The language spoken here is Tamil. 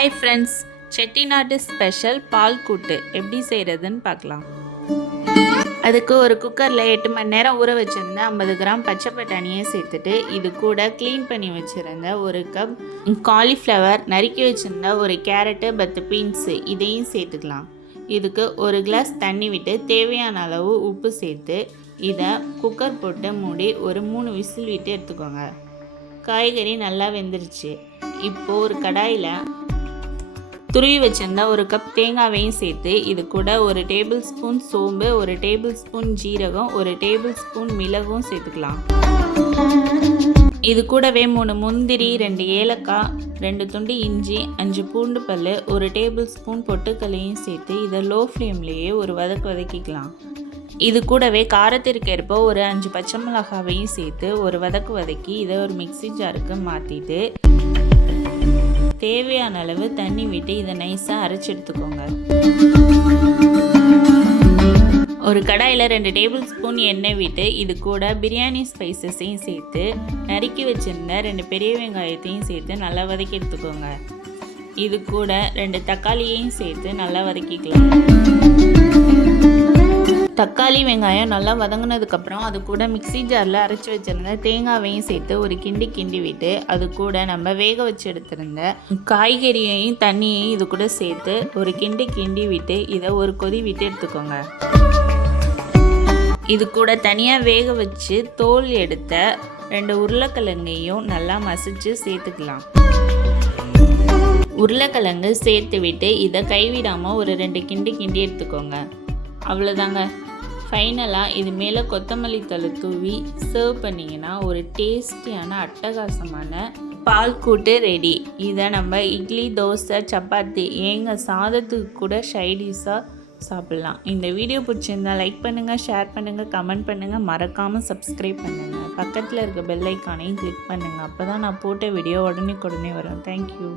ஹாய் ஃப்ரெண்ட்ஸ், செட்டிநாடு ஸ்பெஷல் பால் கூட்டு எப்படி செய்கிறதுன்னு பார்க்கலாம். அதுக்கு ஒரு குக்கரில் 8 மணி நேரம் ஊற வச்சுருந்த 50 கிராம் பச்சை பட்டாணியை சேர்த்துட்டு இது கூட க்ளீன் பண்ணி வச்சுருந்த ஒரு கப் காலிஃப்ளவர், நறுக்கி வச்சுருந்த ஒரு கேரட்டு, 10 பீன்ஸு இதையும் சேர்த்துக்கலாம். இதுக்கு ஒரு கிளாஸ் தண்ணி விட்டு தேவையான அளவு உப்பு சேர்த்து இதை குக்கர் போட்டு மூடி ஒரு 3 விசில் விட்டு எடுத்துக்கோங்க. காய்கறி நல்லா வெந்துருச்சு. இப்போது ஒரு கடாயில் துருவி வச்சிருந்தா ஒரு கப் தேங்காவையும் சேர்த்து இது கூட ஒரு டேபிள் ஸ்பூன் சோம்பு, ஒரு டேபிள் ஸ்பூன் ஜீரகம், ஒரு டேபிள் ஸ்பூன் மிளகும் சேர்த்துக்கலாம். இது கூடவே 3 முந்திரி, 2 ஏலக்காய், 2 துண்டு இஞ்சி, 5 பூண்டு பல், ஒரு டேபிள் ஸ்பூன் பொட்டுக்கல்லையும் சேர்த்து இதை லோ ஃப்ளேம்லேயே ஒரு வதக்கிக்கலாம். இது கூடவே காரத்திற்கு ஏற்ப ஒரு 5 பச்சை மிளகாவையும் சேர்த்து ஒரு வதக்கி இதை ஒரு மிக்ஸி ஜாருக்கு மாற்றிட்டு தேவையான அளவு தண்ணி விட்டு இதை நைஸாக அரைச்சி எடுத்துக்கோங்க. ஒரு கடாயில் 2 டேபிள் ஸ்பூன் எண்ணெய் விட்டு இது கூட பிரியாணி ஸ்பைசஸையும் சேர்த்து நறுக்கி வச்சுருந்த 2 பெரிய வெங்காயத்தையும் சேர்த்து நல்லா வதக்கி எடுத்துக்கோங்க. இது கூட 2 தக்காளியையும் சேர்த்து நல்லா வதக்கிக்கலாம். தக்காளி வெங்காயம் நல்லா வதங்கினதுக்கப்புறம் அது கூட மிக்ஸி ஜாரில் அரைச்சி வச்சுருந்த தேங்காவையும் சேர்த்து ஒரு கிண்டி விட்டு அது கூட நம்ம வேக வச்சு எடுத்திருந்த காய்கறியையும் தண்ணியையும் இது கூட சேர்த்து ஒரு கிண்டி விட்டு இதை ஒரு கொதி விட்டு எடுத்துக்கோங்க. இது கூட தனியாக வேக வச்சு தோல் எடுத்த 2 உருளைக்கிழங்கையும் நல்லா மசிச்சு சேர்த்துக்கலாம். உருளைக்கிழங்கு சேர்த்து விட்டு இதை கைவிடாமல் ஒரு 2 கிண்டி எடுத்துக்கோங்க. அவ்வளோதாங்க. ஃபைனலாக இது மேலே கொத்தமல்லி தழை தூவி சர்வ் பண்ணிங்கன்னா ஒரு டேஸ்டியான அட்டகாசமான பால் கூட்டு ரெடி. இதை நம்ம இட்லி, தோசை, சப்பாத்தி, சாதத்துக்கு கூட சைடிஷாக சாப்பிட்லாம். இந்த வீடியோ பிடிச்சிருந்தா லைக் பண்ணுங்கள், ஷேர் பண்ணுங்கள், கமெண்ட் பண்ணுங்கள், மறக்காமல் சப்ஸ்கிரைப் பண்ணுங்கள். பக்கத்தில் இருக்க பெல் ஐக்கானையும் கிளிக் பண்ணுங்கள். அப்போ தான் நான் போட்ட வீடியோ உடனே வரும். தேங்க்யூ.